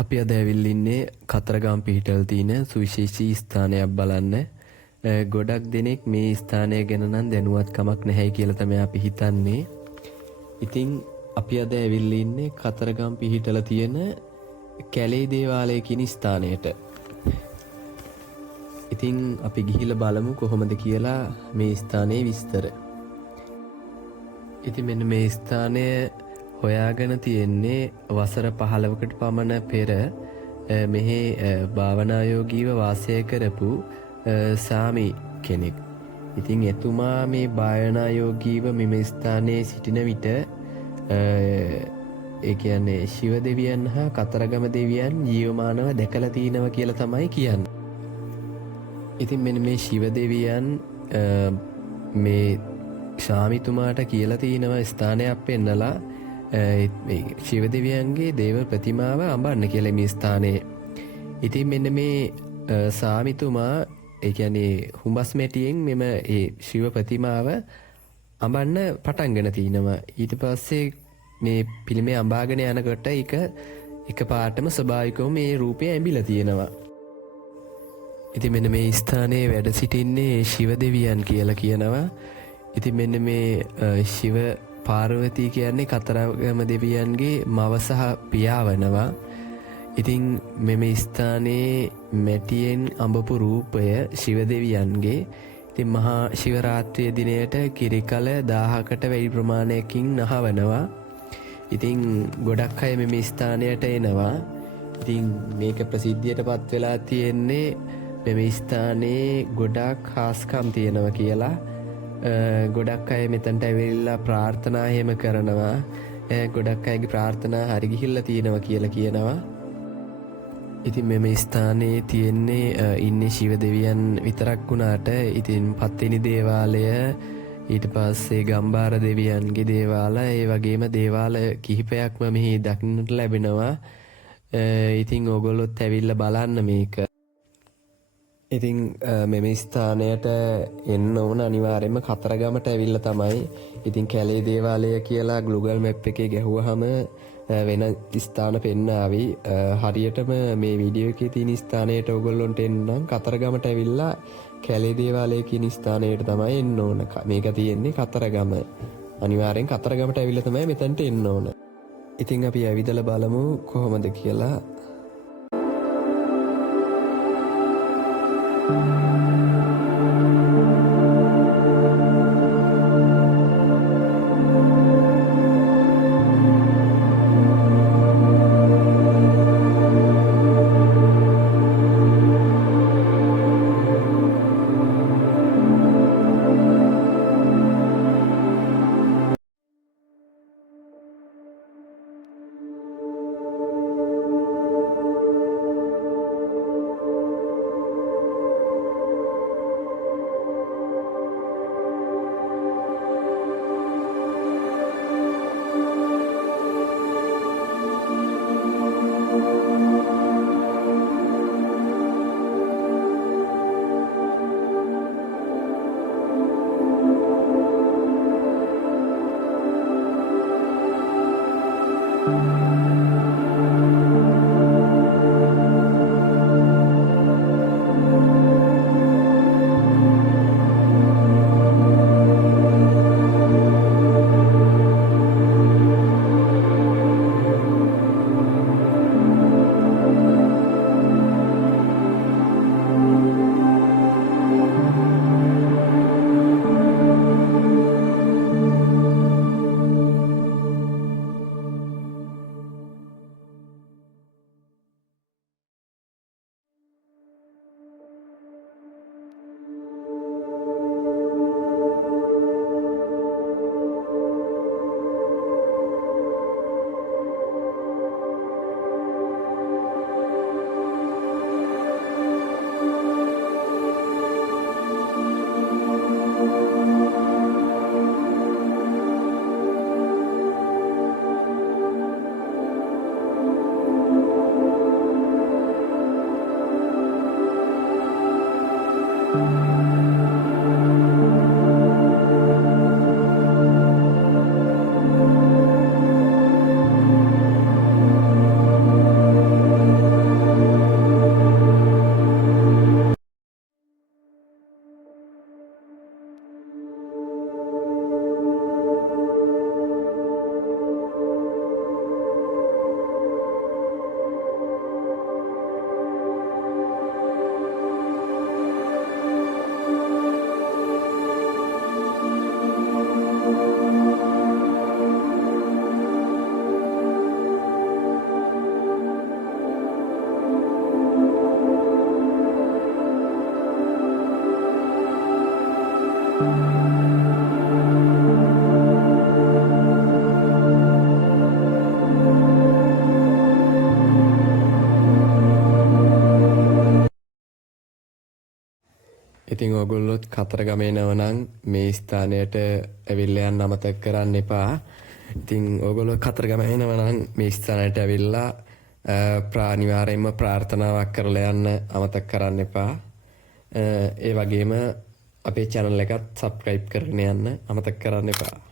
අපි අද ඇවිල්ලා ඉන්නේ කතරගම පිහිටල් තියෙන සුවිශේෂී ස්ථානයක් බලන්න. ගොඩක් දෙනෙක් මේ ස්ථානය ගැන නම් දැනුවත්කමක් නැහැ කියලා තමයි අපි හිතන්නේ. ඉතින් අපි අද ඇවිල්ලා ඉන්නේ කතරගම පිහිටල තියෙන කැලේ දේවාලය කියන ස්ථානයට. ඉතින් අපි ගිහිල්ලා බලමු කොහොමද කියලා මේ ස්ථානයේ විස්තර. ඉතින් මෙන්න මේ ස්ථානය හොයාගෙන තියෙන්නේ වසර 15කට පමණ පෙර මෙහි භාවනායෝගීව වාසය කරපු සාමි කෙනෙක්. ඉතින් එතුමා මේ භාවනායෝගීව මෙම ස්ථානයේ සිටින විට ඒ කියන්නේ ශිව දෙවියන් හා කතරගම දෙවියන් ජීවමානව දැකලා තිනවා කියලා තමයි කියන්නේ. ඉතින් මෙන්න මේ ශිව දෙවියන් මේ ශාමිතුමාට කියලා තිනවා ස්ථානයක් පෙන්නලා ශිව දෙවියන්ගේ දේව ප්‍රතිමාව අඹන්න කියලා මේ ස්ථානයේ. ඉතින් මෙන්න මේ සාමිතුමා ඒ කියන්නේ හුඹස් මැටියෙන් මෙම ඒ ශිව ප්‍රතිමාව අඹන්න පටන් ගෙන තිනවා. ඊට පස්සේ මේ පිළිමය අඹාගෙන යනකොට එකපාරටම ස්වභාවිකව මේ රූපය ඇඹිලා තියෙනවා. ඉතින් මෙන්න මේ ස්ථානයේ වැඩ සිටින්නේ ශිව දෙවියන් කියලා කියනවා. ඉතින් මෙන්න මේ ශිව පාර්වතී කියන්නේ කතරගම දෙවියන්ගේ මව සහ පියා වනවා. ඉතින් මෙම ස්ථානයේ මැටියෙන් අඹපු රූපය ශිව දෙවියන්ගේ. ඉතින් මහා ශිවරාත්‍රිය දිනයට කිරිකල 1000කට වැඩි ප්‍රමාණයකින් නහවනවා. ඉතින් ගොඩක් අය මෙම ස්ථානයට එනවා. ඉතින් මේක ප්‍රසිද්ධියට පත් වෙලා තියෙන්නේ මෙම ස්ථානයේ ගොඩක් ખાස්කම් තියෙනවා කියලා. ගොඩක් අය මෙතනට ඇවිල්ලා ප්‍රාර්ථනා එහෙම කරනවා. ගොඩක් අයගේ ප්‍රාර්ථනා හරි ගිහිල්ලා තියෙනවා කියලා කියනවා. ඉතින් මෙම ස්ථානයේ තියෙන්නේ ඉන්නේ ශිව දෙවියන් විතරක් වුණාට ඉතින් පත්තිනි දේවාලය ඊට පස්සේ ගම්බාර දෙවියන්ගේ දේවාල ඒ වගේම දේවාල කිහිපයක්ම මෙහි දකින්නට ලැබෙනවා. ඉතින් ඕගොල්ලොත් ඇවිල්ලා බලන්න මේක. ඉතින් මෙම ස්ථානයට එන්න ඕන අනිවාර්යයෙන්ම කතරගමට ඇවිල්ලා තමයි. ඉතින් කැලේ දේවාලය කියලා Google Map එකේ ගැහුවාම වෙන ස්ථාන පෙන්නාවි. හරියටම මේ වීඩියෝ එකේ තියෙන ස්ථානයට ඕගොල්ලොන්ට එන්න නම් කතරගමට ඇවිල්ලා කැලේ දේවාලය කියන ස්ථානයට තමයි එන්න ඕන. මේක තියෙන්නේ කතරගම. අනිවාර්යෙන් කතරගමට ඇවිල්ලා තමයි මෙතනට එන්න ඕන. ඉතින් අපි ඇවිදලා බලමු කොහොමද කියලා. ඉතින් ඔයගොල්ලොත් කතරගම එනවනම් මේ ස්ථානයට ඇවිල්ලා යන්න අමතක කරන්න එපා. ඉතින් ඔයගොල්ලෝ කතරගම එනවනම් මේ ස්ථානයට ඇවිල්ලා අනිවාර්යයෙන්ම ප්‍රාර්ථනාවක් කරලා යන්න අමතක කරන්න එපා. ඒ වගේම අපේ channel එකත් subscribe කරගෙන යන්න අමතක කරන්න එපා.